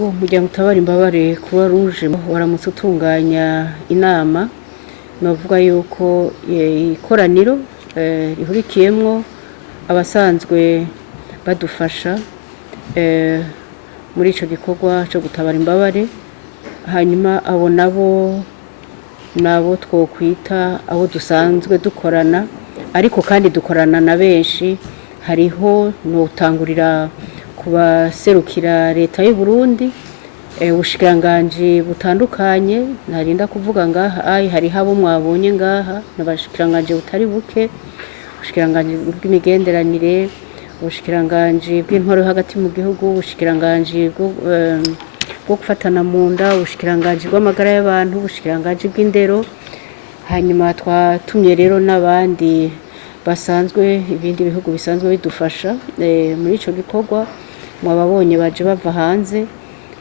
Umuryango utabara imbabare Croix Rouge waramutse utunganya inama novuga yuko ikoraniro rihurikiyemwo abasanzwe badufasha muri ico gikorwa cyo gutabara imbabare, hanyuma abo nabo twokwita abo dusanzwe dukorana, ariko kandi dukorana na benshi. Hariho notangurira kubaserukira leta y'u Burundi, ubushikiranganje butandukanye, narinda kuvuga ngaha hari habo mwabonye ngaha n'abashikiranganje butari buke, ubushikiranganje bw'imigenderanire, ubushikiranganje bw'intwaro hagati mu gihugu, ubushikiranganje bwo gufatana mu nda, ubushikiranganje bw'amagara y'abantu, ubushikiranganje bw'indero. Hanyuma twatumye rero n'abandi basanzwe ibindi bihugu bisanzwe bidufasha muri ico gikorwa, mwababonye baje bava hanze.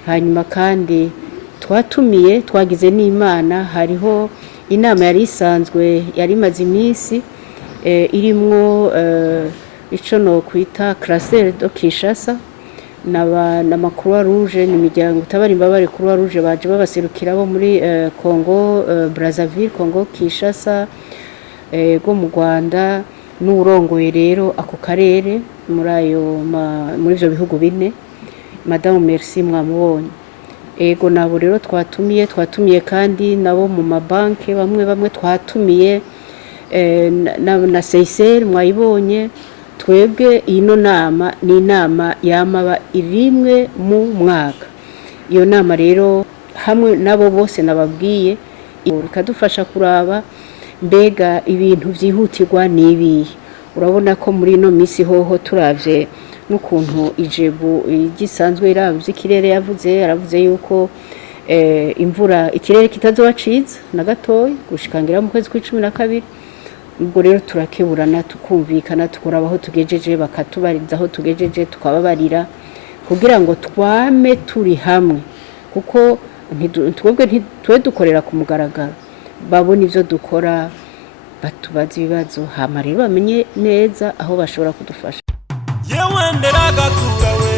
Hanyuma kandi twagize n'Imana, hariho inama yari isanzwe yari imaze iminsi irimwo ico no kwita Classe de Kinshasa na Croix Rouge, n'imiryango utabara imbabare Croix Rouge baje babaserukira bo muri Congo Brazzaville, Congo Kinshasa, go mu Rwanda, n'urongoye rero ako karere muri ivyo bihugu bine, Madame Merci mwamubonye. Ego nabo rero twatumiye kandi nabo mu mabanke bamwe twatumiye na Seychelles mwayibonye. Twebwe ino nama ni inama yamaba irimwe mu mwaka. Iyo nama rero hamwe nabo bose nababwiye ikadufasha kuraba mbega ibintu vyihutirwa nibihe. Urabona ko muri ino misi hoho turavye n'ukuntu ijebu igisanzwe iravye ikirere yaravuze yuko imvura ikirere kitazoba ciza na gatoyi gushikangira mu kwezi kwa12. Ubwo rero turakeburana tukumvikana tukurabaho aho tugejeje, bakatubariza aho tugejeje, tukababarira kugira ngo twame turi hamwe, kuko twebwe dukorera ku mugaragaro, babona ivyo dukora, batubaza ibibazo, hama rero bamenye neza aho bashobora kudufasha. Yewe Nderagakura we